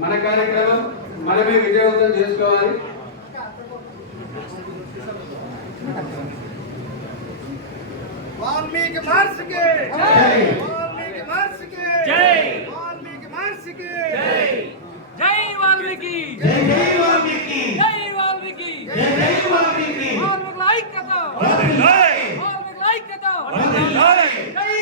మన కార్యక్రమం మనమే విజయవంతం చేసుకోవాలి. వాల్మీకి మహర్షికి జై, వాల్మీకి మహర్షికి జై, వాల్మీకి మహర్షికి జై, జై వాల్మీకి, జై జై వాల్మీకి, జై వాల్మీకి, జై జై వాల్మీకి, వాల్మీకుల ఐక్యత, వాల్మీకుల ఐక్యత, జై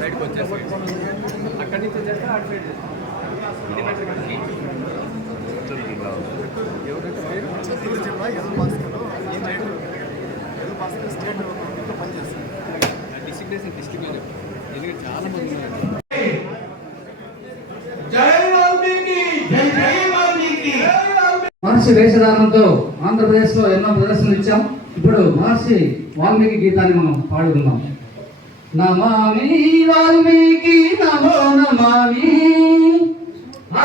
బయటకు వచ్చేసి అక్కడి నుంచి వచ్చేస్తే అటు సైడ్ ఎవరంటే డిసిగ్నేషన్ డిస్ట్రిక్ట్ లో చెప్పారు. ఎందుకంటే చాలా మంది మహర్షి వేషధారణంతో ఆంధ్రప్రదేశ్ లో ఎన్నో ప్రదర్శనలు ఇచ్చాం. ఇప్పుడు మహర్షి వాల్మీకి గీతాన్ని మనం పాడుకుందాం. నమామి వాల్మీకి నమో నమామి,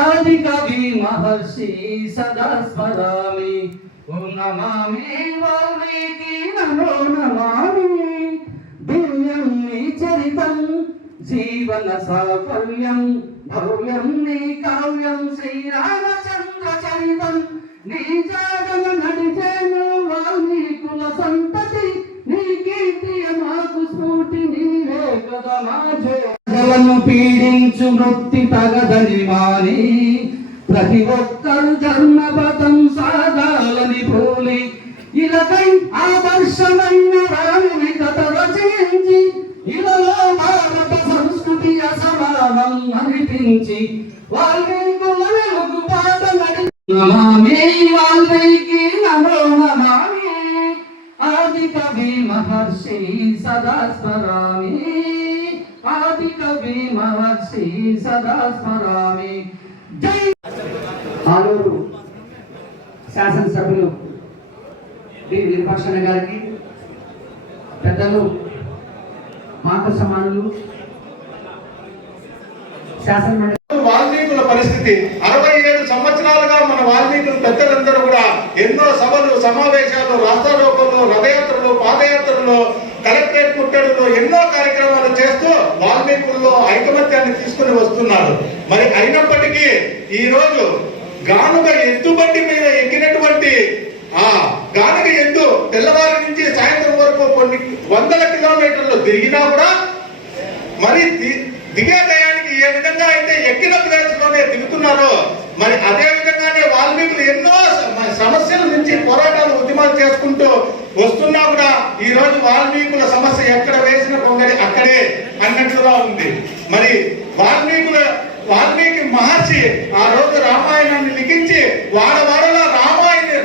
ఆది కవి మహర్షి సదా స్మరామి. ఓం నమామి వాల్మీకి నమో నమామి, దివ్యం నీ చరితం జీవన సాఫల్యం, భవ్యం నీ కావ్యం శ్రీరామచంద్ర చరితం. నీ జాడన నడిచేను వాల్మీకుల సంతతి, నీ కీర్తి మాకు స్ఫూర్తి నీవే కదా మా జయలను పీడించు వృత్తి తగదని మాని, ప్రతి ఒక్కరు ధర్మపథం సాగాలని పోలి, ఇలకై ఆదర్శమైన రాముని కథ రచించి, ఇలలో భారత సంస్కృతి అసమానం అనిపించి, వాల్మీకుల వెలుగు పాట నడి. నమామి వాల్మీకి నమో నమామి, ఆది కవి మహర్షి సదా స్మరామి. ఆది కవి మహర్షి సదా స్మరామి. జై. ఆలూరు శాసనసభ్యులు డి విరూపాక్షన్న గారికి, పెద్దలు మాకు సమానులు శాసనమండలి. వాల్మీకుల పరిస్థితి 67 సంవత్సరాలుగా మన వాల్మీకుల పెద్దలందరూ కూడా ఎన్నో సభలు సమావేశాలు, రాస్తారోకోలు, రథయాత్రలు, పాదయాత్రలు, కలెక్టరేట్ ముట్టడులు ఎన్నో కార్యక్రమాలు చేస్తూ వాల్మీకుల్లో ఐకమత్యాన్ని తీసుకుని వస్తున్నారు. మరి అయినప్పటికీ ఈ రోజు గానుగ ఎద్దుబండి మీద ఎక్కినటువంటి ఆ గానుగ ఎద్దు తెల్లవారి నుంచి సాయంత్రం వరకు కొన్ని వందల కిలోమీటర్లు తిరిగినా కూడా మరి దిగే టయానికి ఏ విధంగా అయితే ఎక్కిన ప్లేస్ లోనే దిగుతున్నారో, మరి అదే విధంగానే వాల్మీకులు ఎన్నో సమస్యల నుంచి పోరాటాలు ఉద్యమాలు చేసుకుంటూ వస్తున్నా కూడా ఈ రోజు వాల్మీకుల సమస్య ఎక్కడ వేసిన కొంగడి అక్కడే అన్నట్లుగా ఉంది. మరి వాల్మీకి మహర్షి ఆ రోజు రామాయణాన్ని లిఖించి వాడవాడలా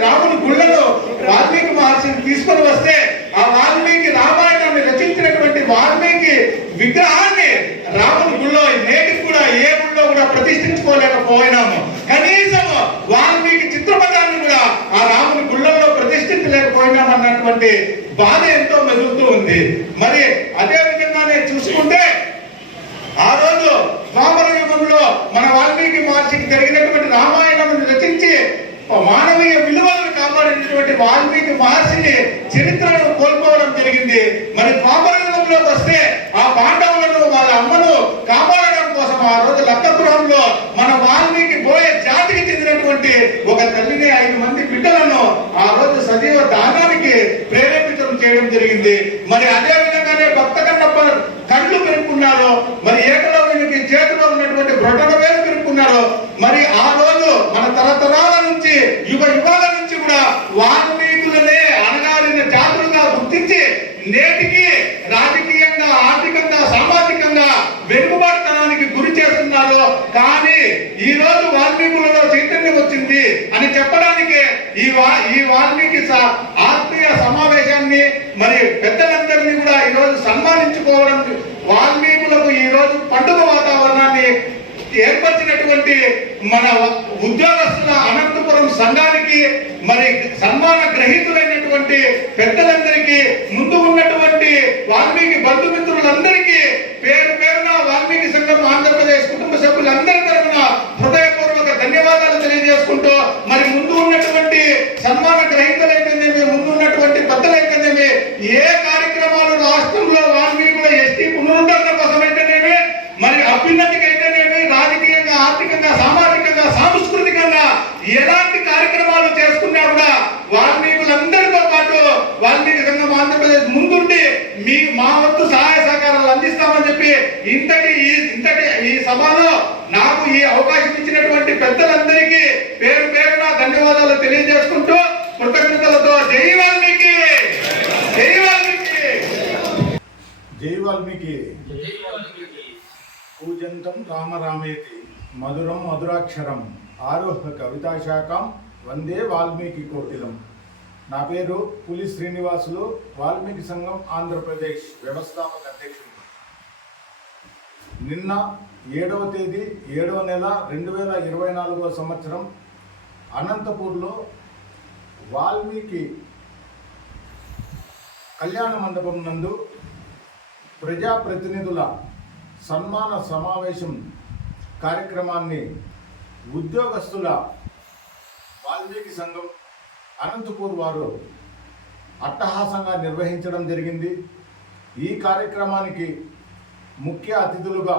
రాముని గుళ్ళలో వాల్మీకి మహర్షిని తీసుకొని వస్తే, ఆ వాల్మీకి రామాయణాన్ని రచించినటువంటి వాల్మీకి విగ్రహాన్ని రాముని గుళ్ళో నేటికి కూడా ఏ గుళ్ళో కూడా ప్రతిష్ఠించుకోలేకపోయినాము. కనీసం వాల్మీకి చిత్రపటాన్ని కూడా ఆ రాముని గుళ్ళలో ప్రతిష్ఠించలేకపోయినామన్నటువంటి బాధ ఎంతో మెదులుతూ ఉంది. మరి అదే విధంగానే చూసుకుంటే ఆ రోజు ద్వాపర యుగంలో మన వాల్మీకి మహర్షికి జరిగినటువంటి రామాయణాన్ని రచించి మానవీయ విలువలను కాపాడినటువంటి వాల్మీకి మహర్షిని చరిత్రను కోల్పోవడం జరిగింది. మరి ద్వాపర యుగంలోకి వస్తే ఆ పాండవులను వాళ్ళ అమ్మను కాపాడడం కోసం ఆ రోజు లక్కపురంలో మన వాల్మీకి బోయ జాతికి చెందినటువంటి ఒక తల్లిని 5 మంది బిడ్డలను ఆ రోజు సజీవ దానానికి ప్రేరేపించడం చేయడం జరిగింది. మరి అదే విధంగానే భక్త కన్నప్ప కళ్ళు పెరుక్కున్నారు, మరి ఏకలవ్యునికి చేతిలో ఉన్నటువంటి బ్రొటన వేలు పెరుక్కున్నారు. మరి ఆ రోజు మన తరతరాల నుంచి యుగాల నుంచి కూడా వాల్మీకులనే అణగారిన జాతులుగా గుర్తించి నేటికి రాజకీయంగా, ఆర్థికంగా, సామాజికంగా వెనుకబాటుతనానికి గురి చేస్తున్నారు. కానీ ఈ రోజు వాల్మీకులలో చైతన్యం వచ్చింది అని చెప్పడానికి ఈ వాల్మీకి ఆత్మీయ సమావేశాన్ని మరి పెద్దలందరినీ కూడా ఈ రోజు సన్మానించుకోవడం, వాల్మీకులకు ఈ రోజు పండుగ వాతావరణాన్ని ఏర్పరిచినటువంటి మన ఉద్యోగస్తుల అనంతపురం సంఘానికి, మరి సన్మాన గ్రహీతులైనటువంటి పెద్దలందరికీ, ముందు ఉన్నటువంటి వాల్మీకి గ్రహీతలైతేనేమి, ముందున్నటువంటి పెద్దలైతేనేమి, ఏ కార్యక్రమాలు రాష్ట్రంలో వాల్మీకుల ఎస్టీ పునరుద్ధరణ కోసం అయితేనేమి, మరి అభ్యున్నతికి అయితేనేమి, రాజకీయంగా, ఆర్థికంగా, సామాజికంగా, సాంస్కృతికంగా ఎలాంటి కార్యక్రమాలు చేసుకున్నా కూడా వాల్మీకులందరితో పాటు వాల్మీకి సంఘం ఆంధ్రప్రదేశ్ ముందుండి మా వంతు సహాయ సహకారాలు అందిస్తామని చెప్పి ఇంతటి ఈ సభలో నాకు ఈ అవకాశం ఇచ్చినటువంటి పెద్దలందరికీ పేరు పేరున ధన్యవాదాలు తెలియజేసుకుంటూ కృతజ్ఞతలతో జై వాల్మీకి, జై వాల్మీకి, జై వాల్మీకి. పూజంతం రామరామేతి మధురం మధురాక్షరం ఆరోహ కవితాశాఖం వందే వాల్మీకి కోటిలం. నా పేరు పులి శ్రీనివాసులు, వాల్మీకి సంఘం ఆంధ్రప్రదేశ్ వ్యవస్థాపక అధ్యక్షుడు. నిన్న 7వ తేదీ 7వ నెల 2024వ సంవత్సరం అనంతపూర్లో వాల్మీకి కళ్యాణ మండపం నందు ప్రజాప్రతినిధుల సన్మాన సమావేశం కార్యక్రమాన్ని ఉద్యోగస్తుల వాల్మీకి సంఘం అనంతపూర్ వారు అట్టహాసంగా నిర్వహించడం జరిగింది. ఈ కార్యక్రమానికి ముఖ్య అతిథులుగా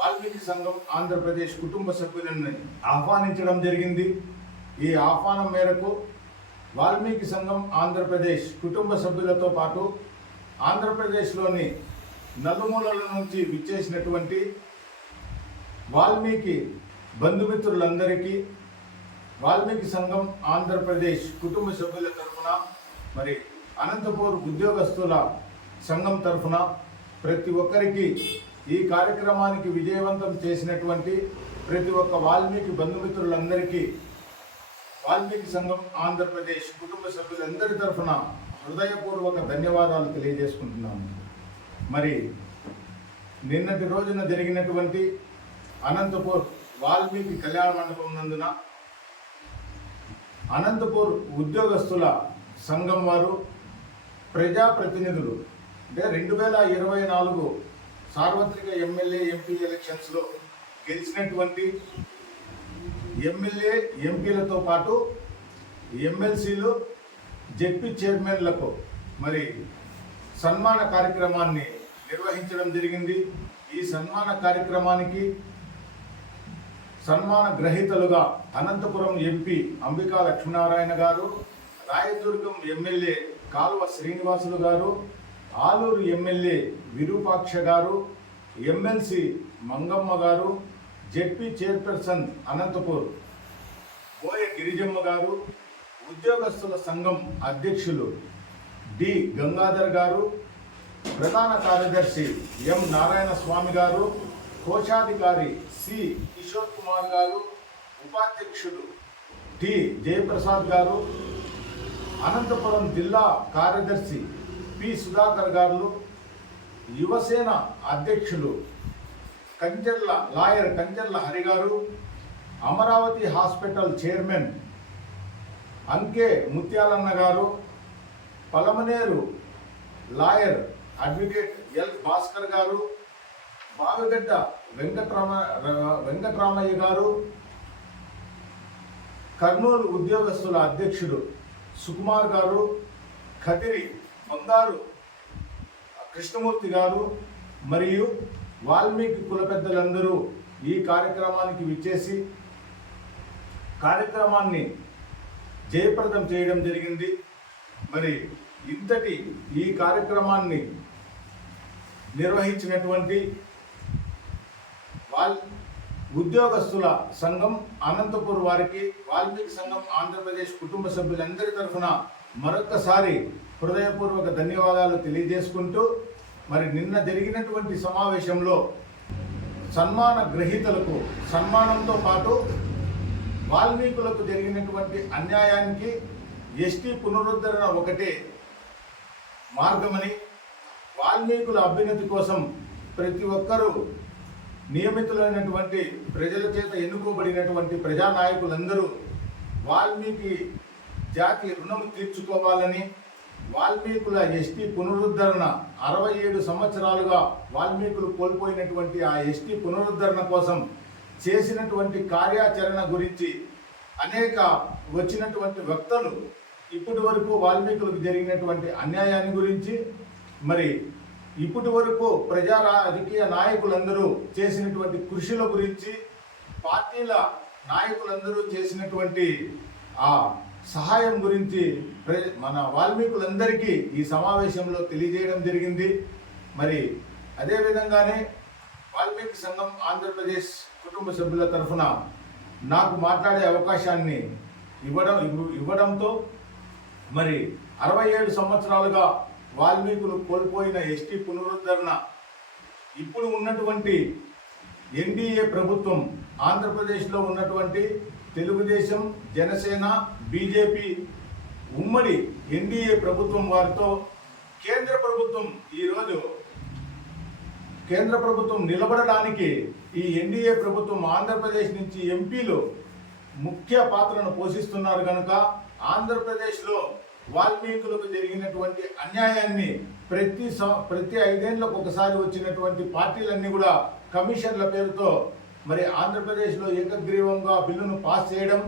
వాల్మీకి సంఘం ఆంధ్రప్రదేశ్ కుటుంబ సభ్యులను ఆహ్వానించడం జరిగింది. ఈ ఆహ్వానం మేరకు వాల్మీకి సంఘం ఆంధ్రప్రదేశ్ కుటుంబ సభ్యులతో పాటు ఆంధ్రప్రదేశ్లోని నలుమూలల నుంచి విచ్చేసినటువంటి వాల్మీకి బంధుమిత్రులందరికీ వాల్మీకి సంఘం ఆంధ్రప్రదేశ్ కుటుంబ సభ్యుల తరఫున, మరి అనంతపూర్ ఉద్యోగస్తుల సంఘం తరఫున ప్రతి ఒక్కరికి, ఈ కార్యక్రమానికి విజయవంతం చేసినటువంటి ప్రతి ఒక్క వాల్మీకి బంధుమిత్రులందరికీ వాల్మీకి సంఘం ఆంధ్రప్రదేశ్ కుటుంబ సభ్యులందరి తరఫున హృదయపూర్వక ధన్యవాదాలు తెలియజేసుకుంటున్నాము. మరి నిన్నటి రోజున జరిగినటువంటి అనంతపూర్ వాల్మీకి కళ్యాణ మండపం నందున అనంతపూర్ ఉద్యోగస్తుల సంఘం వారు ప్రజాప్రతినిధులు అంటే 2024 సార్వత్రిక ఎమ్మెల్యే ఎంపీ ఎలక్షన్స్లో గెలిచినటువంటి ఎమ్మెల్యే ఎంపీలతో పాటు ఎమ్మెల్సీలు జెడ్పీ చైర్మన్లకు మరి సన్మాన కార్యక్రమాన్ని నిర్వహించడం జరిగింది. ఈ సన్మాన కార్యక్రమానికి సన్మాన గ్రహీతలుగా అనంతపురం ఎంపీ అంబికా లక్ష్మీనారాయణ గారు, రాయదుర్గం ఎమ్మెల్యే కాలువ శ్రీనివాసులు గారు, ఆలూరు ఎమ్మెల్యే విరూపాక్ష గారు, ఎమ్మెల్సీ మంగమ్మ గారు, జెడ్పీ చైర్పర్సన్ అనంతపూర్ బోయ గిరిజమ్మ గారు, ఉద్యోగస్తుల సంఘం అధ్యక్షులు డి గంగాధర్ గారు, ప్రధాన కార్యదర్శి ఎం నారాయణ స్వామి గారు, కోశాధికారి సి కిషోర్ కుమార్ గారు, ఉపాధ్యక్షుడు టి జయప్రసాద్ గారు, అనంతపురం జిల్లా కార్యదర్శి పి సుధాకర్ గారు, యువసేన అధ్యక్షులు lawyer Kancherla Hari garu, Amaravati hospital chairman Anke Muthyalanna garu, Palamaneru lawyer advocate L Bhaskar garu, Bavigadda Venkatramaiah గారు, కర్నూలు ఉద్యోగస్తుల అధ్యక్షుడు సుకుమార్ గారు, ఖతిరి బంగారు కృష్ణమూర్తి గారు మరియు వాల్మీకి కుల పెద్దలందరూ ఈ కార్యక్రమానికి విచ్చేసి కార్యక్రమాన్ని జయప్రదం చేయడం జరిగింది. మరి ఇంతటి ఈ కార్యక్రమాన్ని నిర్వహించినటువంటి ఉద్యోగస్తుల సంఘం అనంతపూర్ వారికి వాల్మీకి సంఘం ఆంధ్రప్రదేశ్ కుటుంబ సభ్యులందరి తరఫున మరొక్కసారి హృదయపూర్వక ధన్యవాదాలు తెలియజేసుకుంటూ, మరి నిన్న జరిగినటువంటి సమావేశంలో సన్మాన గ్రహీతలకు సన్మానంతో పాటు వాల్మీకులకు జరిగినటువంటి అన్యాయానికి ఎస్టీ పునరుద్ధరణ ఒకటే మార్గమని, వాల్మీకుల అభ్యున్నతి కోసం ప్రతి ఒక్కరూ నియమితులైనటువంటి ప్రజల చేత ఎన్నుకోబడినటువంటి ప్రజానాయకులందరూ వాల్మీకి జాతి రుణం తీర్చుకోవాలని, వాల్మీకుల ఎస్టీ పునరుద్ధరణ 67 సంవత్సరాలుగా వాల్మీకులు కోల్పోయినటువంటి ఆ ఎస్టీ పునరుద్ధరణ కోసం చేసినటువంటి కార్యాచరణ గురించి అనేక వచ్చినటువంటి వక్తలు ఇప్పటి వరకు వాల్మీకులకు జరిగినటువంటి అన్యాయాన్ని గురించి, మరి ఇప్పటి వరకు ప్రజా రాజకీయ నాయకులందరూ చేసినటువంటి కృషిల గురించి, పార్టీల నాయకులందరూ చేసినటువంటి ఆ సహాయం గురించి మన వాల్మీకులందరికీ ఈ సమావేశంలో తెలియజేయడం జరిగింది. మరి అదేవిధంగానే వాల్మీకి సంఘం ఆంధ్రప్రదేశ్ కుటుంబ సభ్యుల తరఫున నాకు మాట్లాడే అవకాశాన్ని ఇవ్వడంతో మరి 67 సంవత్సరాలుగా వాల్మీకులు కోల్పోయిన ఎస్టీ పునరుద్ధరణ, ఇప్పుడు ఉన్నటువంటి ఎన్డీఏ ప్రభుత్వం, ఆంధ్రప్రదేశ్లో ఉన్నటువంటి తెలుగుదేశం, జనసేన, బీజేపీ ఉమ్మడి ఎన్డీఏ ప్రభుత్వం వారితో కేంద్ర ప్రభుత్వం నిలబడడానికి ఈ ఎన్డీఏ ప్రభుత్వం ఆంధ్రప్రదేశ్ నుంచి ఎంపీలు ముఖ్య పాత్రను పోషిస్తున్నారు కనుక ఆంధ్రప్రదేశ్లో వాల్మీకులకు జరిగినటువంటి అన్యాయాన్ని ప్రతి 5 ఏళ్లకు ఒకసారి వచ్చినటువంటి పార్టీలన్నీ కూడా కమిషన్ల పేరుతో మరి ఆంధ్రప్రదేశ్లో ఏకగ్రీవంగా బిల్లును పాస్ చేయడం,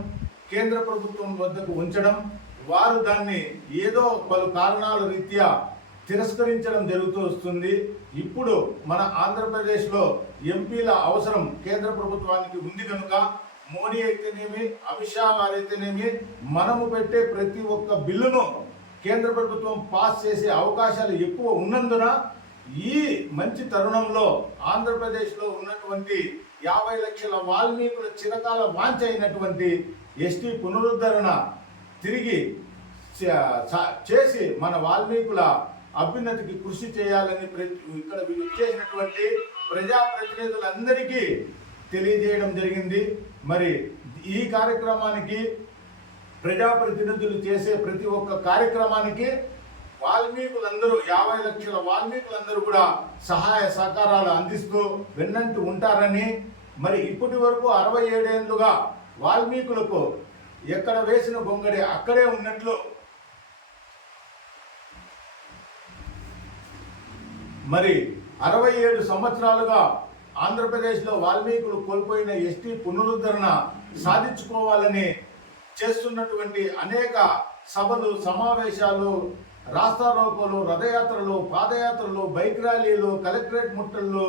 కేంద్ర ప్రభుత్వం వద్దకు ఉంచడం, వారు దాన్ని ఏదో పలు కారణాల రీత్యా తిరస్కరించడం జరుగుతూ వస్తుంది. ఇప్పుడు మన ఆంధ్రప్రదేశ్లో ఎంపీల అవసరం కేంద్ర ప్రభుత్వానికి ఉంది కనుక మోడీ అయితేనేమి, అమిత్ షా గారైతేనేమి, మనము పెట్టే ప్రతి ఒక్క బిల్లును కేంద్ర ప్రభుత్వం పాస్ చేసే అవకాశాలు ఎక్కువ ఉన్నందున ఈ మంచి తరుణంలో ఆంధ్రప్రదేశ్లో ఉన్నటువంటి 50 లక్షల వాల్మీకుల చిరకాల వాంఛ అయినటువంటి ఎస్టీ పునరుద్ధరణ తిరిగి చేసి మన వాల్మీకుల అభ్యున్నతికి కృషి చేయాలని ఇక్కడ చేసినటువంటి ప్రజాప్రతినిధులందరికీ తెలియజేయడం జరిగింది. మరి ఈ కార్యక్రమానికి ప్రజాప్రతినిధులు చేసే ప్రతి ఒక్క కార్యక్రమానికి వాల్మీకులందరూ 50 లక్షల వాల్మీకులందరూ కూడా సహాయ సహకారాలు అందిస్తూ వెన్నంటూ ఉంటారని, మరి ఇప్పటి వరకు 67 ఏళ్లుగా వాల్మీకులకు ఎక్కడ వేసిన గొంగడి అక్కడే ఉన్నట్లు, మరి 67 సంవత్సరాలుగా ఆంధ్రప్రదేశ్లో వాల్మీకులు కోల్పోయిన ఎస్టీ పునరుద్ధరణ సాధించుకోవాలని చేస్తున్నటువంటి అనేక సభలు, సమావేశాలు, రాస్తారోకోలు, రథయాత్రలు, పాదయాత్రలు, బైక్ ర్యాలీలు, కలెక్టరేట్ ముట్టళ్ళు,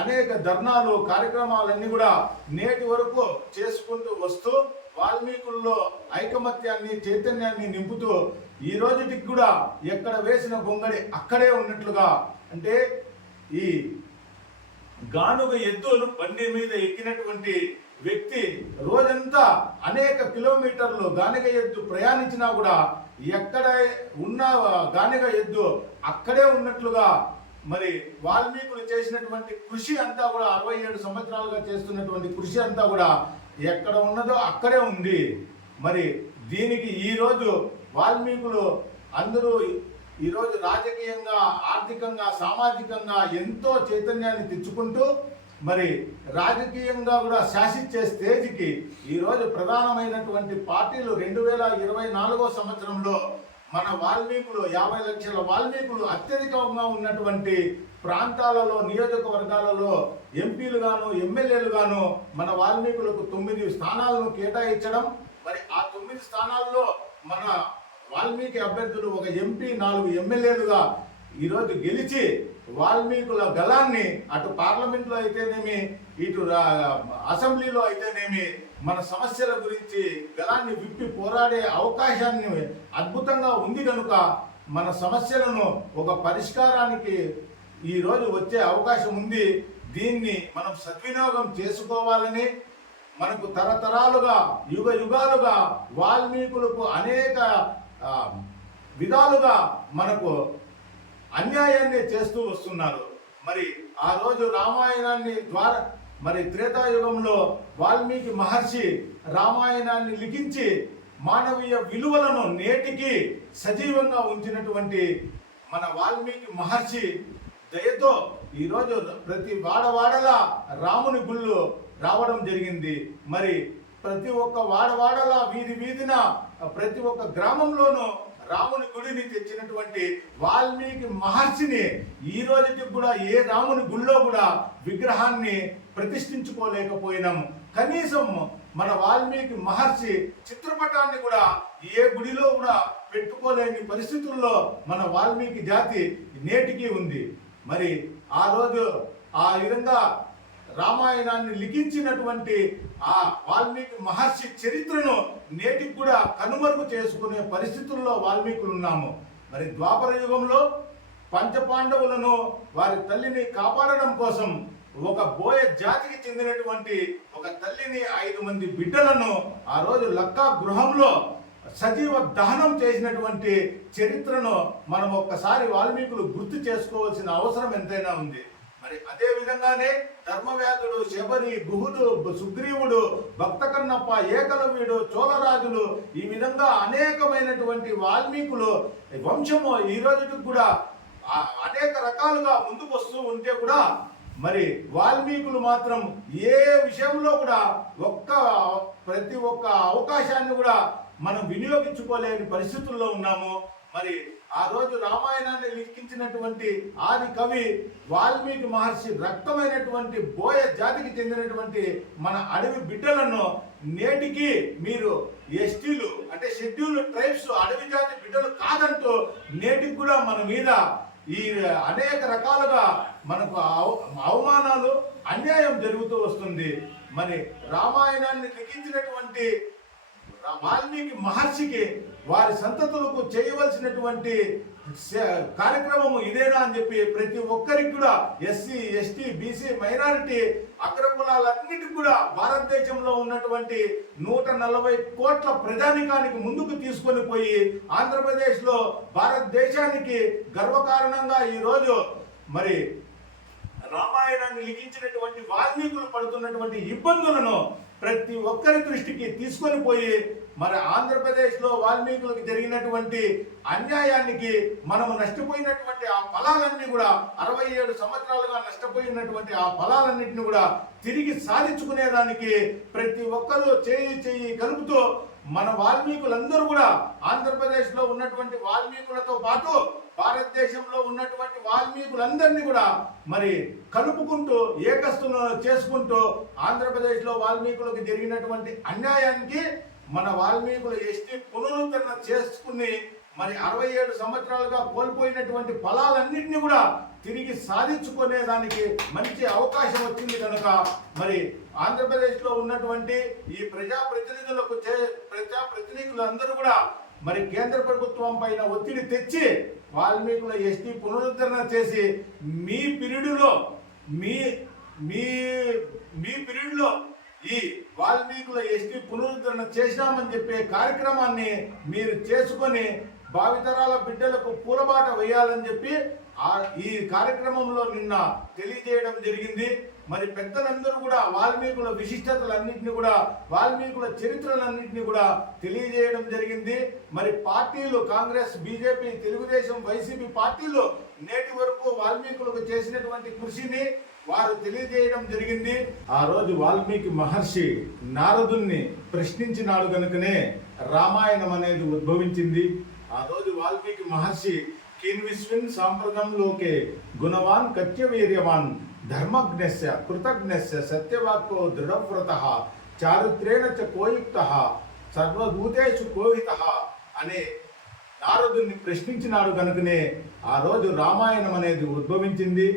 అనేక ధర్నాలు, కార్యక్రమాలన్నీ కూడా నేటి వరకు చేసుకుంటూ వస్తూ వాల్మీకుల్లో ఐకమత్యాన్ని, చైతన్యాన్ని నింపుతూ ఈ రోజుటికి కూడా ఎక్కడ వేసిన గొంగడి అక్కడే ఉన్నట్లుగా, అంటే ఈ గానుగ ఎద్దు బండి మీద ఎక్కినటువంటి వ్యక్తి రోజంతా అనేక కిలోమీటర్లు గానిగ ఎద్దు ప్రయాణించినా కూడా ఎక్కడ ఉన్న గానిగ ఎద్దు అక్కడే ఉన్నట్లుగా, మరి వాల్మీకులు చేసినటువంటి కృషి అంతా కూడా 67 సంవత్సరాలుగా చేస్తున్నటువంటి కృషి అంతా కూడా ఎక్కడ ఉన్నదో అక్కడే ఉంది. మరి దీనికి ఈరోజు వాల్మీకులు అందరూ ఈరోజు రాజకీయంగా, ఆర్థికంగా, సామాజికంగా ఎంతో చైతన్యాన్ని తెచ్చుకుంటూ మరి రాజకీయంగా కూడా శాసించే స్టేజ్కి ఈరోజు ప్రధానమైనటువంటి పార్టీలు 2024 సంవత్సరంలో మన వాల్మీకులు 50 లక్షల వాల్మీకులు అత్యధికంగా ఉన్నటువంటి ప్రాంతాలలో, నియోజకవర్గాలలో ఎంపీలుగాను, ఎమ్మెల్యేలుగాను మన వాల్మీకులకు 9 స్థానాలను కేటాయించడం, మరి ఆ 9 స్థానాల్లో మన వాల్మీకి అభ్యర్థులు ఒక ఎంపీ, 4 ఎమ్మెల్యేలుగా ఈరోజు గెలిచి వాల్మీకుల గలాన్ని అటు పార్లమెంట్లో అయితేనేమి, ఇటు అసెంబ్లీలో అయితేనేమి మన సమస్యల గురించి గలాన్ని విప్పి పోరాడే అవకాశాన్ని అద్భుతంగా ఉంది కనుక మన సమస్యలను ఒక పరిష్కారానికి ఈరోజు వచ్చే అవకాశం ఉంది. దీన్ని మనం సద్వినియోగం చేసుకోవాలని, మనకు తరతరాలుగా, యుగ యుగాలుగా వాల్మీకులకు అనేక విధాలుగా మనకు అన్యాయాన్ని చేస్తూ వస్తున్నారు. మరి ఆ రోజు రామాయణాన్ని ద్వారా మరి త్రేతాయుగంలో వాల్మీకి మహర్షి రామాయణాన్ని లిఖించి మానవీయ విలువలను నేటికి సజీవంగా ఉంచినటువంటి మన వాల్మీకి మహర్షి దయతో ఈరోజు ప్రతి వాడవాడలా రాముని గుళ్ళు రావడం జరిగింది. మరి ప్రతి ఒక్క వాడవాడలా, వీధి వీధిన, ప్రతి ఒక్క గ్రామంలోనూ రాముని గుడిని తెచ్చినటువంటి వాల్మీకి మహర్షిని ఈ రోజుకి కూడా ఏ రాముని గుళ్ళో కూడా విగ్రహాన్ని ప్రతిష్ఠించుకోలేకపోయినాం. కనీసం మన వాల్మీకి మహర్షి చిత్రపటాన్ని కూడా ఏ గుడిలో కూడా పెట్టుకోలేని పరిస్థితుల్లో మన వాల్మీకి జాతి నేటికి ఉంది. మరి ఆ రోజు ఆ విధంగా రామాయణాన్ని లిఖించినటువంటి ఆ వాల్మీకి మహర్షి చరిత్రను నేటికి కూడా కనుమరుగు చేసుకునే పరిస్థితుల్లో వాల్మీకులు ఉన్నాము. మరి ద్వాపర యుగంలో పంచపాండవులను వారి తల్లిని కాపాడడం కోసం ఒక బోయ జాతికి చెందినటువంటి ఒక తల్లిని 5 మంది బిడ్డలను ఆ రోజు లక్కా గృహంలో సజీవ దహనం చేసినటువంటి చరిత్రను మనం ఒక్కసారి వాల్మీకులు గుర్తు చేసుకోవాల్సిన అవసరం ఎంతైనా ఉంది. మరి అదే విధంగానే ధర్మవ్యాధుడు, శబరి, గుహుడు, సుగ్రీవుడు, భక్తకన్నప్ప, ఏకలవ్యుడు, చోళరాజులు, ఈ విధంగా అనేకమైనటువంటి వాల్మీకులు వంశము ఈ రోజుకి కూడా అనేక రకాలుగా ముందుకు వస్తూ ఉంటే కూడా మరి వాల్మీకులు మాత్రం ఏ విషయంలో కూడా ప్రతి ఒక్క అవకాశాన్ని కూడా మనం వినియోగించుకోలేని పరిస్థితుల్లో ఉన్నాము. మరి ఆ రోజు రామాయణాన్ని లిఖించినటువంటి ఆది కవి వాల్మీకి మహర్షి రక్తమైనటువంటి బోయ జాతికి చెందినటువంటి మన అడవి బిడ్డలను నేటికి మీరు ఎస్టీలు అంటే షెడ్యూల్డ్ ట్రైబ్స్ అడవి జాతి బిడ్డలు కాదంటూ నేటికి కూడా మన మీద ఈ అనేక రకాలుగా మనకు అవమానాలు, అన్యాయం జరుగుతూ వస్తుంది. మరి రామాయణాన్ని లిఖించినటువంటి వాల్మీకి మహర్షికి వారి సంతతులకు చేయవలసినటువంటి కార్యక్రమము ఇదేనా అని చెప్పి ప్రతి ఒక్కరికి కూడా ఎస్సీ, ఎస్టీ, బీసీ, మైనారిటీ అగ్రకులాలన్నిటికీ కూడా భారతదేశంలో ఉన్నటువంటి 140 కోట్ల ప్రజానికానికి ముందుకు తీసుకొని పోయి ఆంధ్రప్రదేశ్లో భారతదేశానికి గర్వకారణంగా ఈరోజు మరి రామాయణాన్ని లిఖించినటువంటి వాల్మీకులు పడుతున్నటువంటి ఇబ్బందులను ప్రతి ఒక్కరి దృష్టికి తీసుకొని పోయి మరి ఆంధ్రప్రదేశ్లో వాల్మీకులకు జరిగినటువంటి అన్యాయానికి మనము నష్టపోయినటువంటి ఆ ఫలాలన్నీ కూడా 67 సంవత్సరాలుగా నష్టపోయినటువంటి ఆ ఫలాలన్నింటినీ కూడా తిరిగి సాధించుకునేదానికి ప్రతి ఒక్కరూ చేయి కలుపుతూ మన వాల్మీకులందరూ కూడా ఆంధ్రప్రదేశ్లో ఉన్నటువంటి వాల్మీకులతో పాటు భారతదేశంలో ఉన్నటువంటి వాల్మీకులందరినీ కూడా మరి కలుపుకుంటూ ఏకస్తులు చేసుకుంటూ ఆంధ్రప్రదేశ్లో వాల్మీకులకు జరిగినటువంటి అన్యాయానికి మన వాల్మీకులు ఎస్టీ పునరుద్ధరణ చేసుకుని మరి 67 సంవత్సరాలుగా కోల్పోయినటువంటి ఫలాలన్నింటినీ కూడా తిరిగి సాధించుకునేదానికి మంచి అవకాశం వచ్చింది కనుక మరి ఆంధ్రప్రదేశ్లో ఉన్నటువంటి ఈ ప్రజాప్రతినిధులందరూ కూడా మరి కేంద్ర ప్రభుత్వం పైన ఒత్తిడి తెచ్చి వాల్మీకుల ఎస్టీ పునరుద్ధరణ చేసి మీ పీరియడ్లో ఈ వాల్మీకుల ఎస్టీ పునరుద్ధరణ చేశామని చెప్పే కార్యక్రమాన్ని మీరు చేసుకొని భావితరాల బిడ్డలకు పూలబాట వేయాలని చెప్పి ఈ కార్యక్రమంలో నిన్న తెలియజేయడం జరిగింది. మరి పెద్దలందరూ కూడా వాల్మీకుల విశిష్టతలన్నింటినీ కూడా వాల్మీకుల చరిత్రలన్నింటినీ కూడా తెలియజేయడం జరిగింది. మరి పార్టీలు కాంగ్రెస్, బీజేపీ, తెలుగుదేశం, వైసీపీ పార్టీలు నేటి వరకు వాల్మీకులకు చేసినటువంటి కృషిని వారు తెలియజేయడం జరిగింది. ఆ రోజు వాల్మీకి మహర్షి నారదుణ్ణి ప్రశ్నించినాడు కనుకనే రామాయణం అనేది ఉద్భవించింది. ఆ రోజు వాల్మీకి మహర్షి కిన్విస్విన్ సాంప్రదంలోకే గుణవాన్ కత్యవీర్యవాన్ ధర్మజ్ఞస్య కృతజ్ఞస్య సత్యవాక్కో దృఢవ్రతః చారిత్రేణ చ కోయుక్తః సర్వభూతేషు కోహితః అనే నారదుని ప్రశ్నించినాడు కనుకనే ఆ రోజు రామాయణం అనేది ఉద్భవించింది.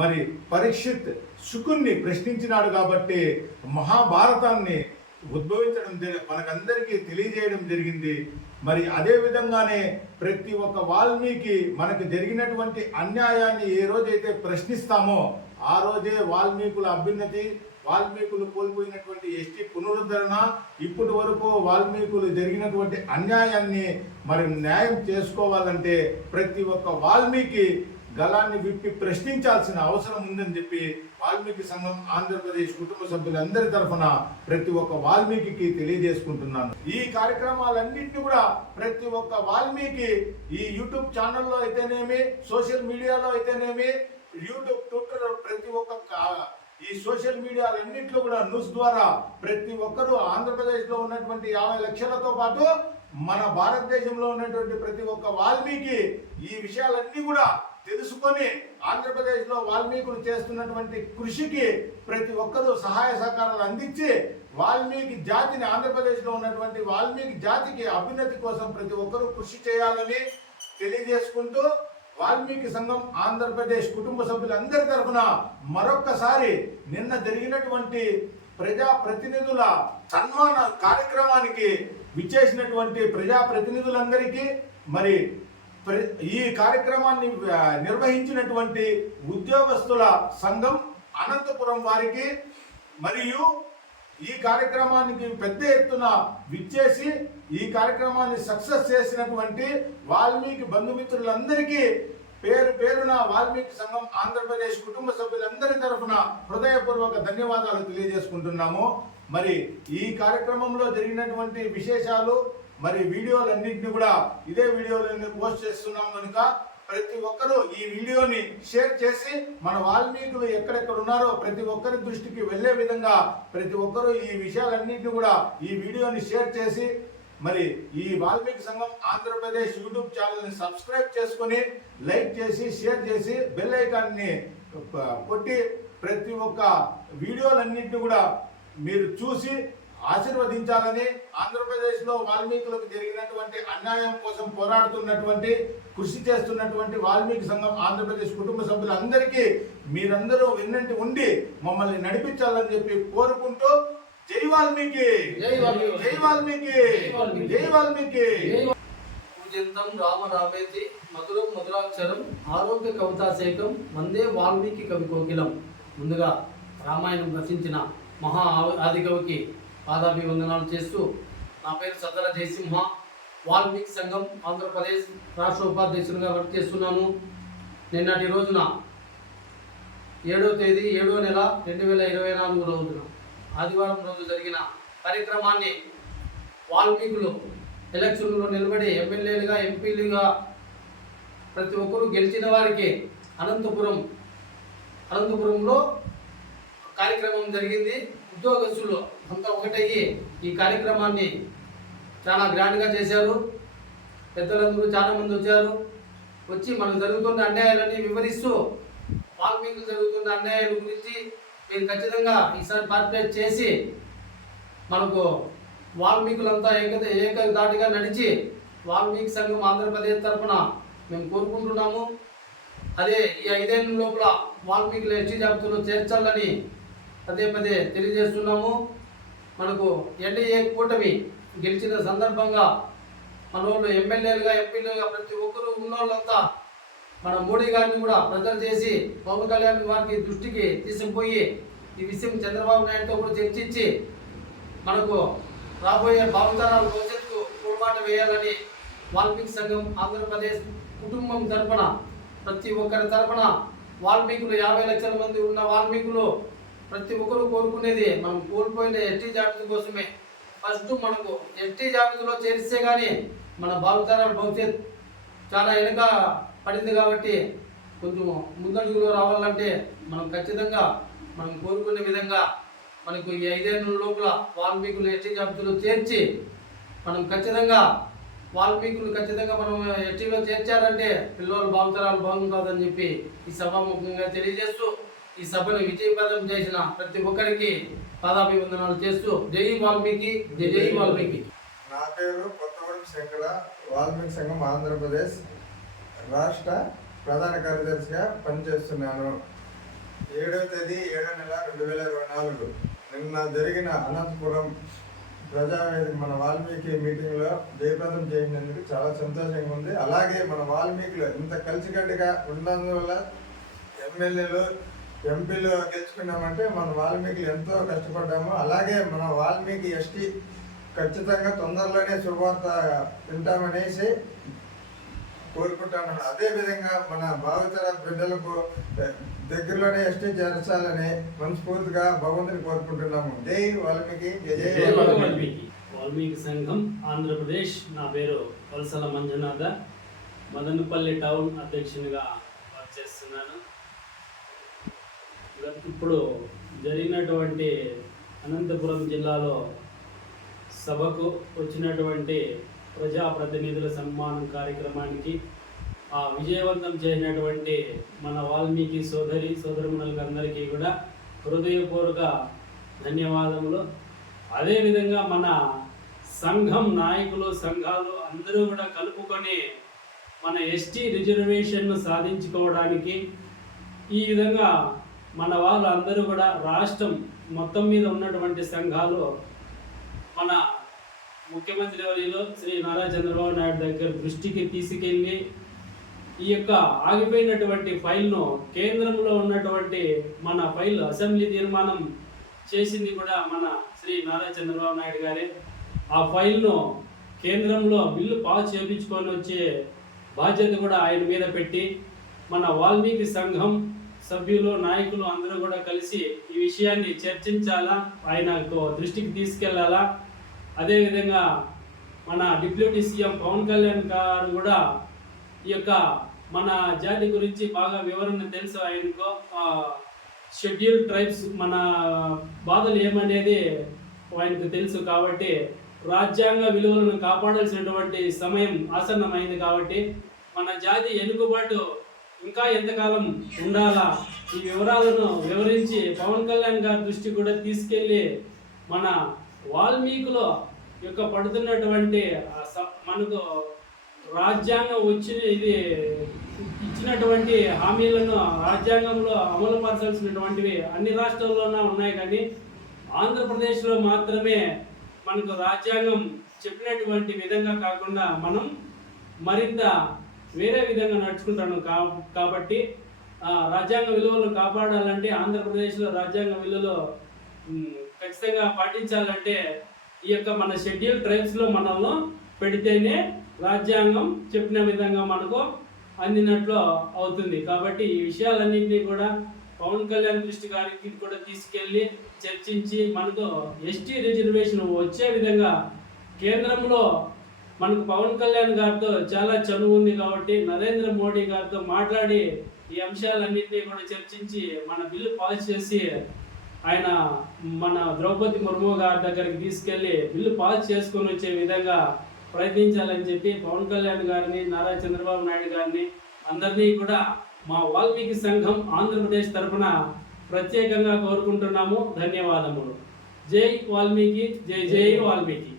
మరి పరీక్షిత్ శుకుణ్ణి ప్రశ్నించినాడు కాబట్టి మహాభారతాన్ని ఉద్భవించడం మనకందరికీ తెలియజేయడం జరిగింది. మరి అదే విధంగానే ప్రతి ఒక్క వాల్మీకి మనకు జరిగినటువంటి అన్యాయాన్ని ఏ రోజైతే ప్రశ్నిస్తామో ఆ రోజే వాల్మీకుల అభ్యున్నతి, వాల్మీకులు కోల్పోయినటువంటి ఎస్టీ పునరుద్ధరణ, ఇప్పటి వరకు వాల్మీకులు జరిగినటువంటి అన్యాయాన్ని మరి న్యాయం చేసుకోవాలంటే ప్రతి ఒక్క వాల్మీకి గలాన్ని విప్పి ప్రశ్నించాల్సిన అవసరం ఉందని చెప్పి వాల్మీకి సంఘం ఆంధ్రప్రదేశ్ కుటుంబ సభ్యులందరి తరఫున ప్రతి ఒక్క వాల్మీకి తెలియజేసుకుంటున్నాను. ఈ కార్యక్రమాలన్నింటినీ కూడా ప్రతి ఒక్క వాల్మీకి ఈ యూట్యూబ్ ఛానల్లో అయితేనేమి, సోషల్ మీడియాలో అయితేనేమి, యూట్యూబ్, ట్విట్టర్, ప్రతి ఒక్క ఈ సోషల్ మీడియాలన్నింటిలో కూడా న్యూస్ ద్వారా ప్రతి ఒక్కరూ ఆంధ్రప్రదేశ్లో ఉన్నటువంటి 50 లక్షలతో పాటు మన భారతదేశంలో ఉన్నటువంటి ప్రతి ఒక్క వాల్మీకి ఈ విషయాలన్నీ కూడా తెలుసుకొని ఆంధ్రప్రదేశ్లో వాల్మీకులు చేస్తున్నటువంటి కృషికి ప్రతి ఒక్కరూ సహాయ సహకారాలు అందించి వాల్మీకి జాతిని, ఆంధ్రప్రదేశ్లో ఉన్నటువంటి వాల్మీకి జాతికి అభ్యున్నతి కోసం ప్రతి ఒక్కరూ కృషి చేయాలని తెలియజేసుకుంటూ వాల్మీకి సంఘం ఆంధ్రప్రదేశ్ కుటుంబ సభ్యులందరి తరఫున మరొక్కసారి నిన్న జరిగినటువంటి ప్రజాప్రతినిధుల సన్మాన కార్యక్రమానికి విచ్చేసినటువంటి ప్రజాప్రతినిధులందరికీ, మరి ఈ కార్యక్రమాన్ని నిర్వహించినటువంటి ఉద్యోగస్తుల సంఘం అనంతపురం వారికి, మరియు ఈ కార్యక్రమానికి పెద్ద ఎత్తున విచ్చేసి ఈ కార్యక్రమాన్ని సక్సెస్ చేసినటువంటి వాల్మీకి బంధుమిత్రులందరికీ పేరు పేరున వాల్మీకి సంఘం ఆంధ్రప్రదేశ్ కుటుంబ సభ్యులందరి తరఫున హృదయపూర్వక ధన్యవాదాలు తెలియజేసుకుంటున్నాము. మరి ఈ కార్యక్రమంలో జరిగినటువంటి విశేషాలు, మరి వీడియోలన్నింటినీ కూడా ఇదే వీడియోలో పోస్ట్ చేస్తున్నాం కనుక ప్రతి ఒక్కరూ ఈ వీడియోని షేర్ చేసి మన వాల్మీకులు ఎక్కడెక్కడ ఉన్నారో ప్రతి ఒక్కరి దృష్టికి వెళ్ళే విధంగా ప్రతి ఒక్కరూ ఈ విషయాలన్నింటినీ కూడా ఈ వీడియోని షేర్ చేసి, మరి ఈ వాల్మీకి సంఘం ఆంధ్రప్రదేశ్ యూట్యూబ్ ఛానల్ని సబ్స్క్రైబ్ చేసుకొని లైక్ చేసి షేర్ చేసి బెల్ ఐకాన్ని కొట్టి ప్రతి ఒక్క వీడియోలన్నింటినీ కూడా మీరు చూసి ఆశీర్వదించాలని, ఆంధ్రప్రదేశ్లో వాల్మీకులకు జరిగినటువంటి అన్యాయం కోసం పోరాడుతున్నటువంటి, కృషి చేస్తున్నటువంటి వాల్మీకి సంఘం ఆంధ్రప్రదేశ్ కుటుంబ సభ్యులందరికీ మీరందరూ వెన్నంటి ఉండి మమ్మల్ని నడిపించాలని చెప్పి కోరుకుంటూ జై వాల్మీకి, జై వాల్మీకి, జై వాల్మీకి. పూజ్యంతం రామ రామేతి మధురం మధురాక్షరం ఆరోగ్య కవితాశేఖం వందే వాల్మీకి కవి కోకిలం. ముందుగా రామాయణం రచించిన మహా ఆదికవికి పాదాభివందనాలు చేస్తూ, నా పేరు సద్దల జయసింహ, వాల్మీకి సంఘం ఆంధ్రప్రదేశ్ రాష్ట్ర ఉపాధ్యక్షునిగా వర్క్ చేస్తున్నాను. నిన్నటి రోజున 7వ తేదీ 7వ నెల 2024 రోజున ఆదివారం రోజు జరిగిన కార్యక్రమాన్ని వాల్మీకులు ఎలక్షన్లో నిలబడి ఎమ్మెల్యేలుగా, ఎంపీలుగా ప్రతి ఒక్కరూ గెలిచిన వారికి అనంతపురంలో కార్యక్రమం జరిగింది. ఉద్యోగస్తులు అంతా ఒకటయ్యి ఈ కార్యక్రమాన్ని చాలా గ్రాండ్గా చేశారు. పెద్దలందరూ చాలా మంది వచ్చి మనకు జరుగుతున్న అన్యాయాలన్నీ వివరిస్తూ వాల్మీకులు జరుగుతున్న అన్యాయాల గురించి మీరు ఖచ్చితంగా ఈసారి పార్టిసిపేట్ చేసి మనకు వాల్మీకులంతా ఏకదాటిగా నడిచి వాల్మీకి సంఘం ఆంధ్రప్రదేశ్ తరఫున మేము కోరుకుంటున్నాము. అదే ఈ 5 ఏళ్ళ లోపల వాల్మీకులు ఎస్టీ జాబితాలో చేర్చాలని పదే తెలియజేస్తున్నాము. మనకు ఎన్డీఏ కూటమి గెలిచిన సందర్భంగా మన వాళ్ళు ఎమ్మెల్యేలుగా, ఎంపీలుగా ప్రతి ఒక్కరూ ఉన్నోళ్ళంతా మన మోడీ గారిని కూడా ప్రజలు చేసి పవన్ కళ్యాణ్ వారికి దృష్టికి తీసుకుపోయి ఈ విషయం చంద్రబాబు నాయుడుతో కూడా చర్చించి మనకు రాబోయే భావితరాల భవిష్యత్తుకు పోరాట వేయాలని వాల్మీకి సంఘం ఆంధ్రప్రదేశ్ కుటుంబం తరఫున ప్రతి ఒక్కరి తరఫున వాల్మీకులు 50 లక్షల మంది ఉన్న వాల్మీకులు ప్రతి ఒక్కరూ కోరుకునేది మనం కోల్పోయిన ఎస్టీ జాబితా కోసమే. ఫస్ట్ మనకు ఎస్టీ జాబితాలో చేరిస్తే కానీ మన భావితరాల భవిష్యత్ చాలా వెనుక పడింది కాబట్టి కొంచెం ముందడుగులో రావాలంటే మనం ఖచ్చితంగా మనం కోరుకునే విధంగా మనకు ఈ 5 ఏళ్ళ లోపల వాల్మీకులు ఎస్టీ జాబితాలో చేర్చి మనం ఖచ్చితంగా మనం ఎస్టీలో చేర్చారంటే పిల్లలు భావితరాలు బాగుంటుందని చెప్పి ఈ సభాముఖంగా తెలియజేస్తూ ఈ సభను విజయప్రదం చేసిన ప్రతి ఒక్కరికి పాదాభివందనాలు చేస్తూ జై వాల్మీకి, జై వాల్మీకి. నా పేరు కొత్తగూడెం శంకర, వాల్మీకి సంఘం ఆంధ్రప్రదేశ్ రాష్ట్ర ప్రధాన కార్యదర్శిగా పనిచేస్తున్నాను. 7వ తేదీ 7వ నెల 2024 నిన్న జరిగిన అనంతపురం ప్రజావేదిక మన వాల్మీకి మీటింగ్లో జయప్రదం చేసినందుకు చాలా సంతోషంగా ఉంది. అలాగే మన వాల్మీకులు ఇంత కలిసికట్టుగా ఉన్నందువల్ల ఎమ్మెల్యేలు, ఎంపీలు గెలుచుకున్నామంటే మన వాల్మీకులు ఎంతో కష్టపడ్డాము. అలాగే మన వాల్మీకి ఎస్టీ ఖచ్చితంగా తొందరలోనే శుభవార్త వింటామనేసి కోరుకుంటున్నాను. అదేవిధంగా మన భావితర బిడ్డలకు దగ్గరలోనే ఎస్టీ చేర్చాలని మనస్ఫూర్తిగా భగవంతుని కోరుకుంటున్నాము. జై వాల్మీకి, జై వాల్మీకి. వాల్మీకి సంఘం ఆంధ్రప్రదేశ్. నా పేరు వలసల మంజునాథ, మదనపల్లి టౌన్ అధ్యక్షునిగా వర్క్ చేస్తున్నాను. ఇప్పుడు జరిగినటువంటి అనంతపురం జిల్లాలో సభకు వచ్చినటువంటి ప్రజాప్రతినిధుల సన్మానం కార్యక్రమానికి ఆ విజయవంతం చేసినటువంటి మన వాల్మీకి సోదరులందరికీ కూడా హృదయపూర్వక ధన్యవాదములు. అదేవిధంగా మన సంఘం నాయకులు సంఘాలు అందరూ కూడా కలుపుకొని మన ఎస్టీ రిజర్వేషన్ను సాధించుకోవడానికి ఈ విధంగా మన వాళ్ళు అందరూ కూడా రాష్ట్రం మొత్తం మీద ఉన్నటువంటి సంఘాలు మన ముఖ్యమంత్రి వర్యులు శ్రీ నారా చంద్రబాబు నాయుడు దగ్గర దృష్టికి తీసుకెళ్ళి ఈ యొక్క ఆగిపోయినటువంటి ఫైల్ను కేంద్రంలో ఉన్నటువంటి మన ఫైల్ అసెంబ్లీ తీర్మానం చేసింది కూడా మన శ్రీ నారా చంద్రబాబు నాయుడు గారే. ఆ ఫైల్ను కేంద్రంలో బిల్లు పాస్ చేయించుకొని వచ్చే బాధ్యత కూడా ఆయన మీద పెట్టి మన వాల్మీకి సంఘం సభ్యులు నాయకులు అందరూ కూడా కలిసి ఈ విషయాన్ని చర్చించాలా, ఆయనకు దృష్టికి తీసుకెళ్లాలా. అదేవిధంగా మన డిప్యూటీ సీఎం పవన్ కళ్యాణ్ గారు కూడా ఈ యొక్క మన జాతి గురించి బాగా వివరణ తెలుసు ఆయనకు. షెడ్యూల్ ట్రైబ్స్ మన బాధలు ఏమనేది ఆయనకు తెలుసు కాబట్టి రాజ్యాంగ విలువలను కాపాడాల్సినటువంటి సమయం ఆసన్నమైంది. కాబట్టి మన జాతి వెనుకబాటు ఇంకా ఎంతకాలం ఉండాలా ఈ వివరాలను వివరించి పవన్ కళ్యాణ్ గారి దృష్టి కూడా తీసుకెళ్ళి మన వాల్మీకుల యొక్క పడుతున్నటువంటి మనకు రాజ్యాంగం ఇచ్చినటువంటి హామీలను రాజ్యాంగంలో అమలు పరచాల్సినటువంటివి అన్ని రాష్ట్రాల్లోనే ఉన్నాయి, కానీ ఆంధ్రప్రదేశ్లో మాత్రమే మనకు రాజ్యాంగం చెప్పినటువంటి విధంగా కాకుండా మనం మరింత వేరే విధంగా నడుచుకుంటాను. కాబట్టి రాజ్యాంగ విలువలు కాపాడాలంటే ఆంధ్రప్రదేశ్లో రాజ్యాంగ విలువలు ఖచ్చితంగా పాటించాలంటే ఈ యొక్క మన షెడ్యూల్ ట్రైబ్స్లో మనల్ని పెడితేనే రాజ్యాంగం చెప్పిన విధంగా మనకు అందినట్లు అవుతుంది. కాబట్టి ఈ విషయాలన్నింటినీ కూడా పవన్ కళ్యాణ్ దృష్టి గారికి కూడా తీసుకెళ్ళి చర్చించి మనకు ఎస్టీ రిజర్వేషన్ వచ్చే విధంగా కేంద్రంలో మనకు పవన్ కళ్యాణ్ గారితో చాలా చనువు ఉంది కాబట్టి నరేంద్ర మోడీ గారితో మాట్లాడి ఈ అంశాలన్నింటినీ కూడా చర్చించి మన బిల్లు పాస్ చేసి ఆయన మన ద్రౌపది ముర్ము గారి దగ్గరికి తీసుకెళ్ళి బిల్లు పాస్ చేసుకొని వచ్చే విధంగా ప్రయత్నించాలని చెప్పి పవన్ కళ్యాణ్ గారిని నారా చంద్రబాబు నాయుడు గారిని అందరినీ కూడా మా వాల్మీకి సంఘం ఆంధ్రప్రదేశ్ తరఫున ప్రత్యేకంగా కోరుకుంటున్నాము. ధన్యవాదములు. జై వాల్మీకి, జై జై వాల్మీకి.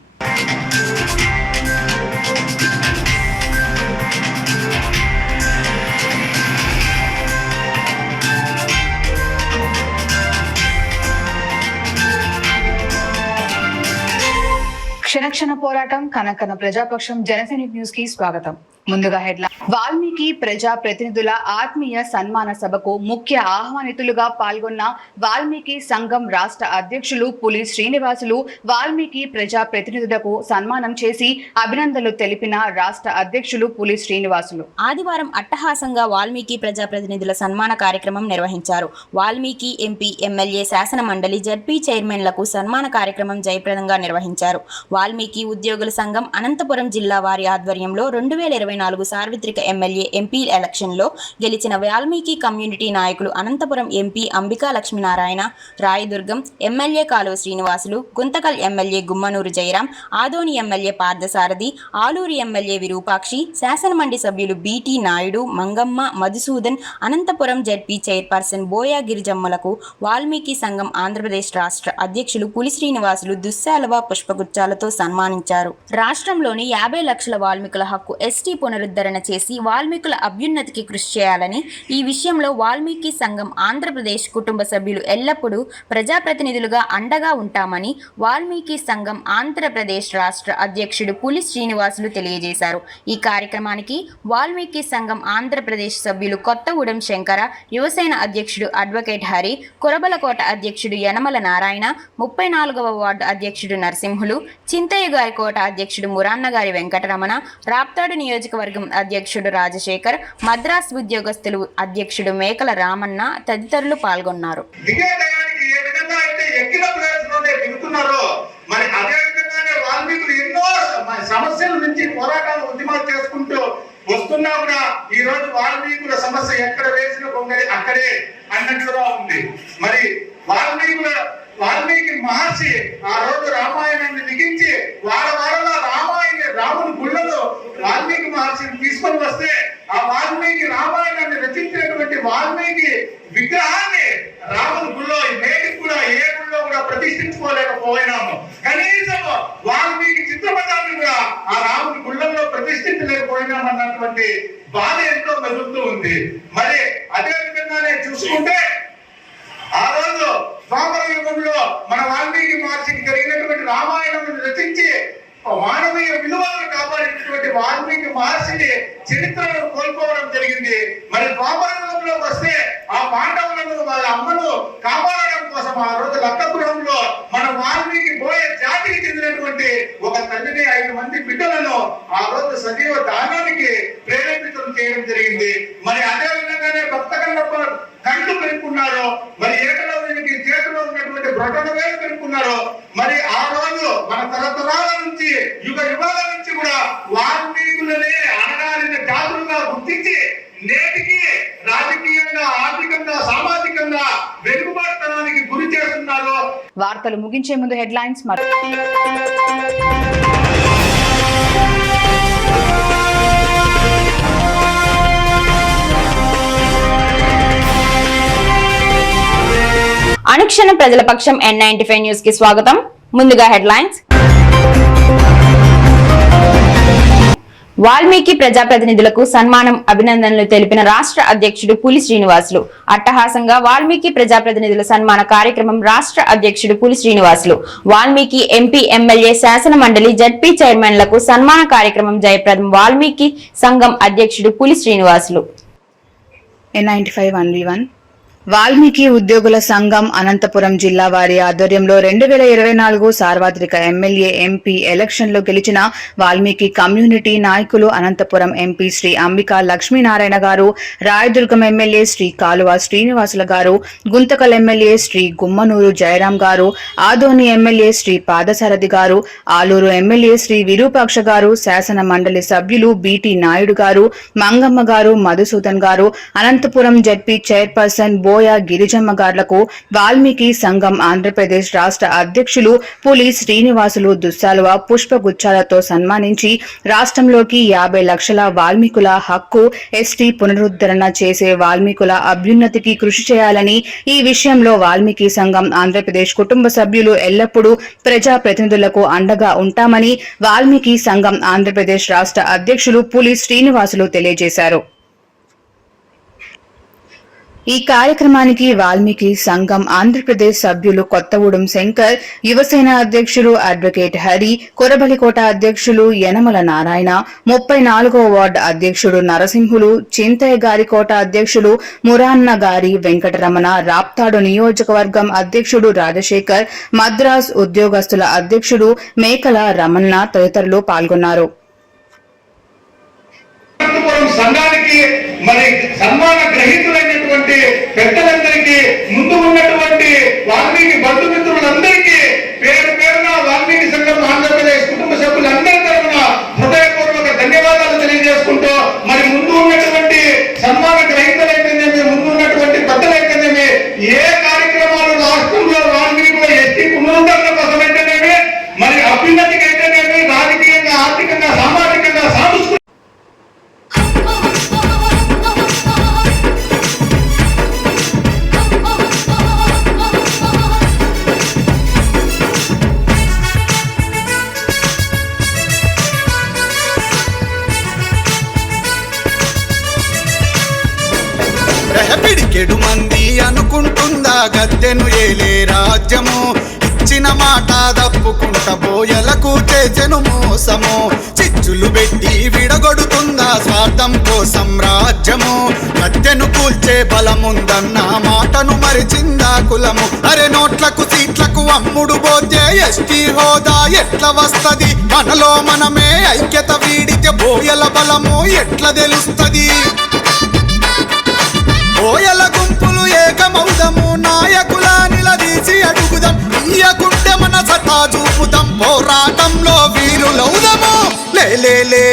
క్షణక్షణ పోరాటం కనకన ప్రజాపక్షం జనసైనిక్ న్యూస్ కి స్వాగతం. ముందుగా హెడ్లైన్. వాల్మీకి ప్రజా ప్రతినిధుల ఆత్మీయ సన్మాన సభకు ముఖ్య ఆహ్వానితులుగా పాల్గొన్న వాల్మీకి సంఘం రాష్ట్ర అధ్యక్షులు పులి శ్రీనివాసులు వాల్మీకి ప్రజా ప్రతినిధులకు సన్మానం చేసి అభినందనలు తెలిపిన రాష్ట్ర అధ్యక్షులు పులి శ్రీనివాసులు ఆదివారం అట్టహాసంగా వాల్మీకి ప్రజా ప్రతినిధుల సన్మాన కార్యక్రమం నిర్వహించారు. వాల్మీకి ఎంపీ, ఎమ్మెల్యే, శాసన మండలి, జడ్పీ చైర్మన్లకు సన్మాన కార్యక్రమం జయప్రదంగా నిర్వహించారు. వాల్మీకి ఉద్యోగుల సంఘం అనంతపురం జిల్లా వారి ఆధ్వర్యంలో 2024 సార్వత్రిక ఎమ్మెల్యే, ఎంపీ ఎలక్షన్లో గెలిచిన వాల్మీకి కమ్యూనిటీ నాయకులు Anantapuram MP Ambika Lakshminarayana, Rayadurgam MLA Kalava Srinivasulu, Guntakal MLA Gummanur Jayaram, Adoni MLA Parthasarathi, Alur MLA Virupakshi, శాసనమండలి సభ్యులు BT Naidu, Mangamma, Madhusudan, Anantapuram ZP chairperson Boya గిరిజమ్మలకు వాల్మీకి సంఘం ఆంధ్రప్రదేశ్ రాష్ట్ర అధ్యక్షులు పులి శ్రీనివాసులు దుశ్శాలువ పుష్పగుచ్చాలతో సన్మానించారు. రాష్ట్రంలోని 50 లక్షల వాల్మీకుల హక్కు ఎస్టీ పునరుద్ధరణ చేసి వాల్మీకుల అభ్యున్నతికి కృషి చేయాలని, ఈ విషయంలో వాల్మీకి సంఘం ఆంధ్రప్రదేశ్ కుటుంబ సభ్యులు ఎల్లప్పుడూ ప్రజాప్రతినిధులుగా అండగా ఉంటామని వాల్మీకి సంఘం ఆంధ్రప్రదేశ్ రాష్ట్ర అధ్యక్షుడు పులి శ్రీనివాసులు తెలియజేశారు. ఈ కార్యక్రమానికి వాల్మీకి సంఘం ఆంధ్రప్రదేశ్ సభ్యులు కొత్తగూడెం శంకర, యువసేన అధ్యక్షుడు అడ్వకేట్ హరి, కొరబలకోట అధ్యక్షుడు యనమల నారాయణ, 34వ వార్డు అధ్యక్షుడు నరసింహులు, చింతయ్య గారి కోట అధ్యక్షుడు మురాన్నగారి వెంకటరమణ, రాప్తాడు నియోజకవర్గం అధ్యక్షుడు రాజశేఖర్, మద్రాస్ ఉద్యోగస్తులు అధ్యక్షుడు మేకల రామన్న తదితరులు పాల్గొన్నారు. సమస్యల నుంచి పోరాటాలు ఉద్యమాలు చేసుకుంటూ వస్తున్నా కూడా ఈ రోజు వాల్మీకుల సమస్య ఎక్కడ వేసిన కొంగడి అక్కడే అన్నట్లుగా ఉంది. మరి వాల్మీకుల వాల్మీకి మహర్షి ఆ రోజు రామాయణాన్ని లిఖించి వాడవాడలా రాముని గుళ్ళలో వాల్మీకి మహర్షిని తీసుకొని వస్తే ఆ వాల్మీకి రామాయణాన్ని రచించినటువంటి వాల్మీకి విగ్రహాన్ని రాముని గుళ్ళో నేటికి కూడా ఏ గుళ్ళో కూడా ప్రతిష్ఠించుకోలేకపోయినాము. కనీసం వాల్మీకి చిత్రపటాన్ని కూడా ఆ రాముని గుళ్ళల్లో ప్రతిష్ఠించలేకపోయినామన్నటువంటి బాధ ఎంతో మెదులుతూ ఉంది. మరి అదే విధంగానే చూసుకుంటే ఆ రోజు ద్వాపర యుగంలో మన వాల్మీకి మహర్షికి జరిగినటువంటి రామాయణాన్ని రచించి మానవీయ విలువలను కాపాడినటువంటి వాల్మీకి మహర్షిని చరిత్రను కోల్పోవడం జరిగింది. మరి ద్వాపర యుగంలో వస్తే ఆ పాండవులను వాళ్ళ అమ్మను కాపాడడం కోసం ఆ రోజు లక్కపురంలో మన వాల్మీకి బోయ జాతికి చెందినటువంటి ఒక తల్లిని 5 మంది బిడ్డలను ఆ రోజు సజీవ దానానికి ప్రేరేపితం చేయడం జరిగింది. మరి అదే విధంగానే భక్త కళ్ళు పెరుక్కున్నారు, మరి ఏకలవ్యునికి చేతిలో ఉన్నటువంటి బ్రొటన వేలు పెరుక్కున్నారు. మరి ఆ రోజు మన తరతరాల నుంచి యుగ యుగాల నుంచి కూడా వాల్మీకులనే అనగారిన జాతులుగా గుర్తించి నేటికి రాజకీయంగా, ఆర్థికంగా, సామాజికంగా వెనుకబాటుతనానికి గురి చేస్తున్నారు. వార్తలు ముగించే ముందు హెడ్లైన్స్ అనుక్షణ ప్రజల పక్షం N95 న్యూస్ కి స్వాగతం. ముందుగా హెడ్లైన్స్. వాల్మీకి ప్రజాప్రతినిధులకు సన్మానం, అభినందనలు తెలిపిన రాష్ట్ర అధ్యక్షుడు పులి శ్రీనివాసులు. అట్టహాసంగా వాల్మీకి ప్రజాప్రతినిధుల సన్మాన కార్యక్రమం రాష్ట్ర అధ్యక్షుడు పులి శ్రీనివాసులు. వాల్మీకి ఎంపీ, ఎమ్మెల్యే, శాసన మండలి, జడ్పీ చైర్మన్లకు సన్మాన కార్యక్రమం జయప్రదం. వాల్మీకి సంఘం అధ్యక్షుడు పులి శ్రీనివాసులు. N95 వాల్మీకి ఉద్యోగుల సంఘం అనంతపురం జిల్లా వారి ఆధ్వర్యంలో 2024 సార్వత్రిక ఎమ్మెల్యే, ఎంపీ ఎలక్షన్లో గెలిచిన వాల్మీకి కమ్యూనిటీ నాయకులు అనంతపురం ఎంపీ శ్రీ అంబికా లక్ష్మీనారాయణ గారు, రాయదుర్గం ఎమ్మెల్యే శ్రీ కాలువ శ్రీనివాసుల గారు, గుంతకల్ ఎమ్మెల్యే శ్రీ గుమ్మనూరు జయరాం గారు, ఆదోని ఎమ్మెల్యే శ్రీ పాదసారథి గారు, ఆలూరు ఎమ్మెల్యే శ్రీ విరూపాక్ష గారు, శాసన మండలి సభ్యులు బీటీ నాయుడు గారు, మంగమ్మ గారు, మధుసూదన్ గారు, అనంతపురం జడ్పీ చైర్పర్సన్ బోయ గిరిజమ్మ గార్లకు వాల్మీకి సంఘం ఆంధ్రప్రదేశ్ రాష్ట్ర అధ్యక్షులు పులి శ్రీనివాసులు దుస్సాలువ పుష్పగుచ్చాలతో సన్మానించి రాష్ట్రంలోకి 50 లక్షల వాల్మీకుల హక్కు, ఎస్టీ పునరుద్ధరణ చేసే వాల్మీకుల అభ్యున్నతికి కృషి చేయాలని, ఈ విషయంలో వాల్మీకి సంఘం ఆంధ్రప్రదేశ్ కుటుంబ సభ్యులు ఎల్లప్పుడూ ప్రజా ప్రతినిధులకు అండగా ఉంటామని వాల్మీకి సంఘం ఆంధ్రప్రదేశ్ రాష్ట్ర అధ్యక్షులు పులి శ్రీనివాసులు తెలియజేశారు. ఈ కార్యక్రమానికి వాల్మీకి సంఘం ఆంధ్రప్రదేశ్ సభ్యులు కొత్తగూడెం శంకర్, యువసేన అధ్యక్షులు అడ్వకేట్ హరి, కొరబలికోట అధ్యక్షులు యనమల నారాయణ, 34వ వార్డు అధ్యక్షుడు నరసింహులు, చింతయ్య గారికోట అధ్యక్షులు మురాన్న గారి వెంకటరమణ, రాప్తాడు నియోజకవర్గం అధ్యక్షుడు రాజశేఖర్, మద్రాస్ ఉద్యోగస్తుల అధ్యక్షుడు మేకల రమణ తదితరులు పాల్గొన్నారు. సంఘానికి మరి సన్మాన గ్రహీతులైనటువంటి పెద్దలందరికీ, ముందు ఉన్నటువంటి వాల్మీకి బంధుమిత్రులందరికీ పేరు పేరున వాల్మీకి సంఘం ఆంధ్రప్రదేశ్ కుటుంబ సభ్యులందరి తరఫున హృదయపూర్వక ధన్యవాదాలు తెలియజేసుకుంటూ, మరి ముందు ఉన్నటువంటి సన్మాన గ్రహీతలైతేనేమి, ముందు ఉన్నటువంటి పెద్దలైతేనేమి, ఏ కార్యక్రమాలు రాష్ట్రంలో వాల్మీకుల ఎస్టీ పునరుద్ధరణ కోసమైతేనేమి, మరి అభ్యున్నతికి అయితేనేమి, రాజకీయంగా, ఆర్థికంగా, సామాజికంగా, సాంస్కృతిక పిడికెడు మంది అనుకుంటుందా గద్దెను ఏలే రాజ్యము, ఇచ్చిన మాట తప్పుకుంట బోయలకు చేసెను మోసము, చిచ్చులు పెట్టి విడగొడుతుందా స్వార్థం కోసం రాజ్యము, గద్దెను కూల్చే బలముందన్న మాటను మరిచిందా కులము, అరే నోట్లకు సీట్లకు అమ్ముడు పోతే ఎస్టీ హోదా ఎట్లా వస్తది, మనలో మనమే ఐక్యత వీడితే బోయల బలము ఎట్లా తెలుస్తది, బోయల గుంపులు ఏకమౌదము, నాయకుల నిలదీసి అడుగుదాం, ఇయ్యకుంటే మన సత్తా చూపుదాం, పోరాటంలో వీరులౌదము, లేలే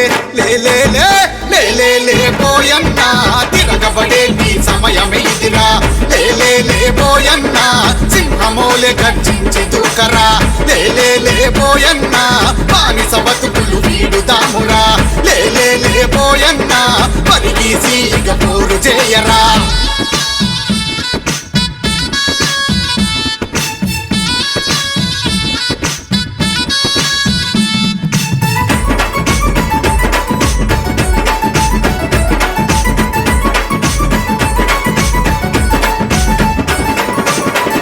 పోయన్నా తిరగబడే నీ సమయమే ఇదిరా, లేలే పోయన్నా సింహమో సింహమోలే గర్జించి దూకరా లేబోయన్న బానిస బతుకులు వీడుదామురా లేబోయన్న పరిగీసి ఇక పోరు చేయరా.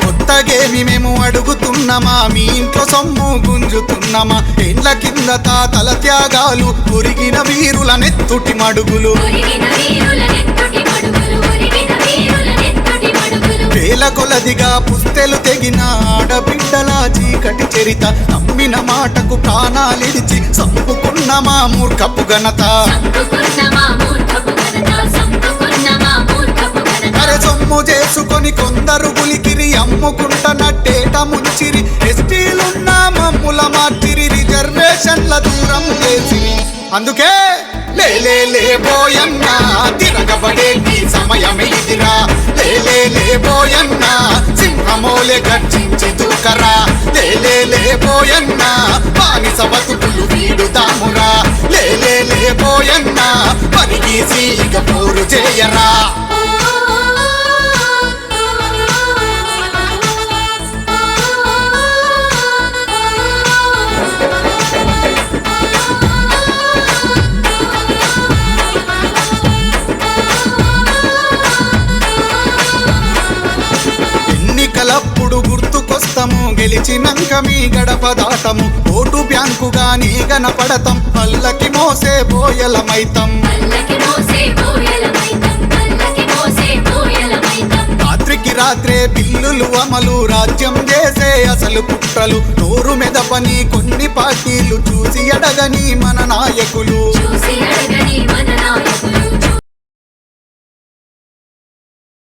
కొత్తగేమి మేము అడుగుతున్నామా, మీ ఇంట్లో సొమ్ము గుంజుతున్నామా? ఏండ్ల కింద తాతల త్యాగాలు ఒరిగిన వీరుల నెత్తుటి మడుగులు, వేల కొలదిగా పుస్తెలు తెగిన ఆడబిడ్డల చీకటి చరిత, నమ్మిన మాటకు ప్రాణాలిడిచి సంపుకున్న మా మూర్ఖపు ఘనత. అరే సొమ్ము చేసుకొని కొందరు గులికిరి అమ్ముకుంటనట్టేట ముంచిరి, ఎస్టీలున్న మమ్ముల మార్చిరి, రిజర్వేషన్ల దూరం చేసిరి. అందుకే లేబోయన్నా తిరగబడే నీ సమయమే ఇదిరా లేబోయన్నా సింహమోలే గర్జించి దూకరా లేబోయన్నా బానిస బతుకులు వీడుదామురా లేబోయన్నా పరిగీసి ఇక పోరు చేయరా. ఎన్నికలప్పుడు గుర్తుకొస్తాము, గెలిచినంక మీ గడప దాటము, ఓటు బ్యాంకుగా నీ గనపడతాం, పల్లకి మోసే బోయలమైతం. రాత్రికి రాత్రే బిల్లులు అమలు, రాజ్యం చేసే అసలు కుట్రలు, నోరు మెదపని కొన్ని పార్టీలు, చూసి అడగని మన నాయకులు.